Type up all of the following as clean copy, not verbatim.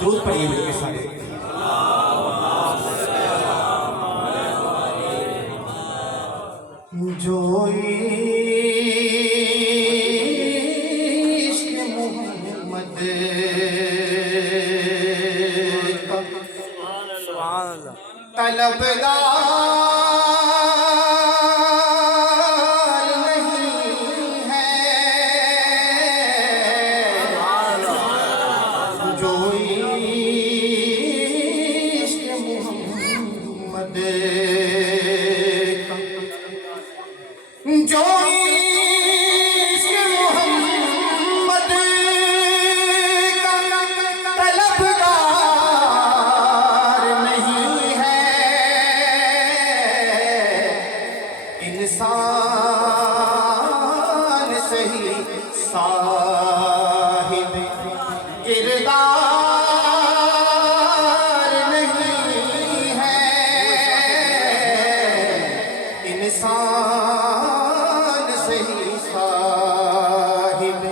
दुरूद पढ़िए मेरे सारे। जो इश्क़ मोहम्मद का तलबगार नहीं है, जो इश्क़ मोहम्मद का, जो इश्क़ मोहम्मद का तलबगार नहीं है, इंसान सही साहिब किरदार नहीं है, इंसान सही साहिब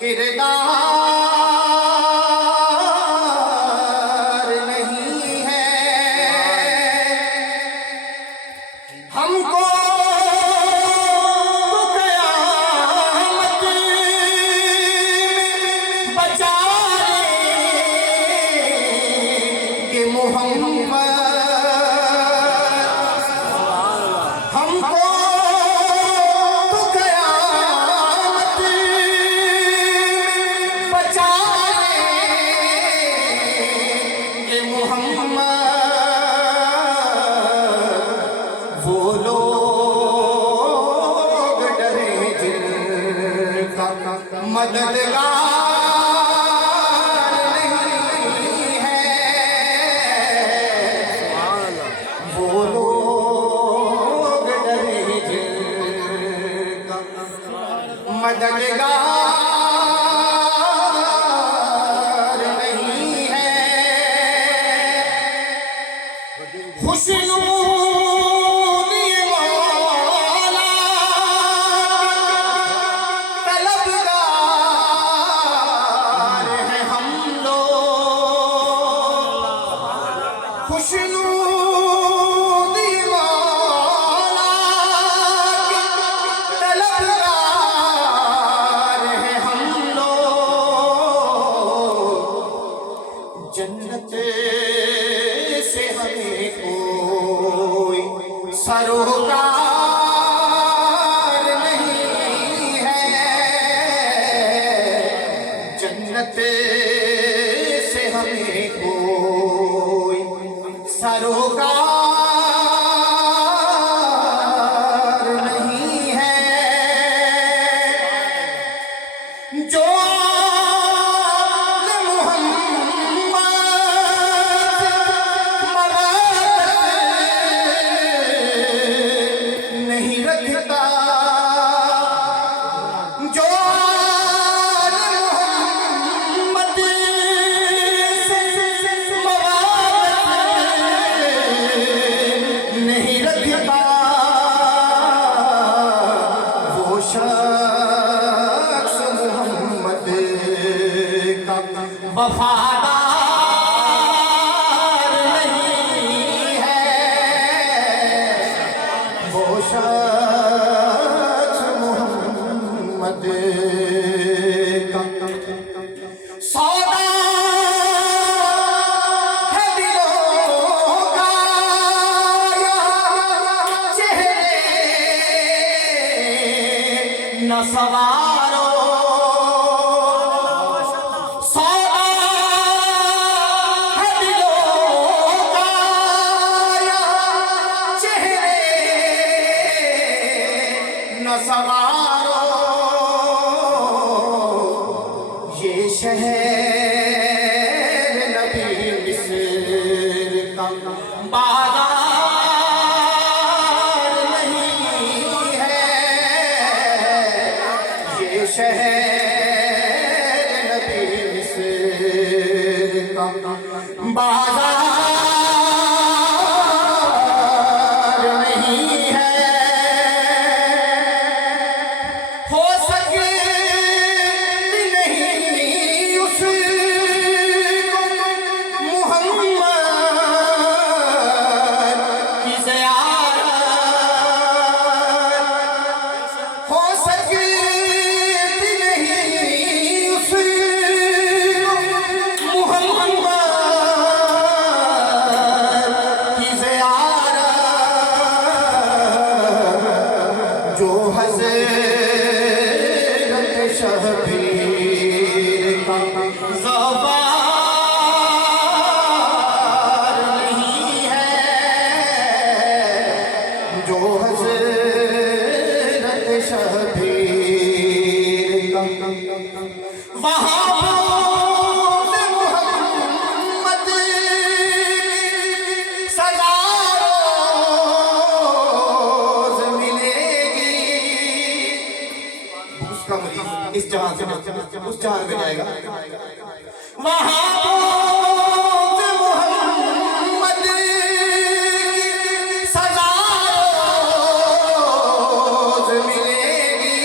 किरदार नहीं है। हमको तो क़यामत में बचा लेंगे मोहम्मद, हमको तो क़यामत में बचा लेंगे मोहम्मद। वो लोग डरे जिनका मददगार नहीं है, वो लोग डरे जिनका मददगार नहीं है। खुशनूर ये मौला तलबगार हैं हम लोग, खुशनूर ये मौला तलबगार हैं हम लोग। जन्नत से हमें कोई सरोकार नहीं है, जन्नत से हमें कोई सरोकार नहीं है। जो आले मोहम्मद नहीं रखता, जो आले मोहम्मद से नहीं रखता, वो शख्स मोहम्मद का वफादार नहीं है, वो शख्स मोहम्मद का सौदा है दिलों का, चेहरे न सवारो, सौदा है दिलों का, चेहरे न सवारो। ये शहर नबी मिस्र का बाजार नहीं है, ये शहर नबी मिस्र का बाजार नहीं है। हो सके नहीं उसको 4 में जाएगा। वहां मोहम्मद की सजा रोज मिलेगी,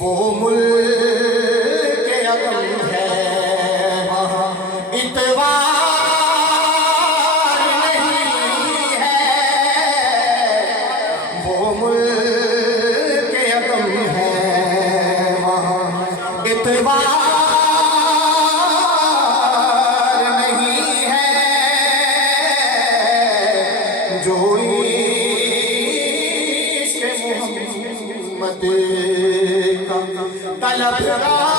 वो मुल्क अदम है वहां इतवार नहीं है, वो मुल्क अदम है वहां इतवार नहीं है, जो इश्क़ मोहम्मद का तलबगार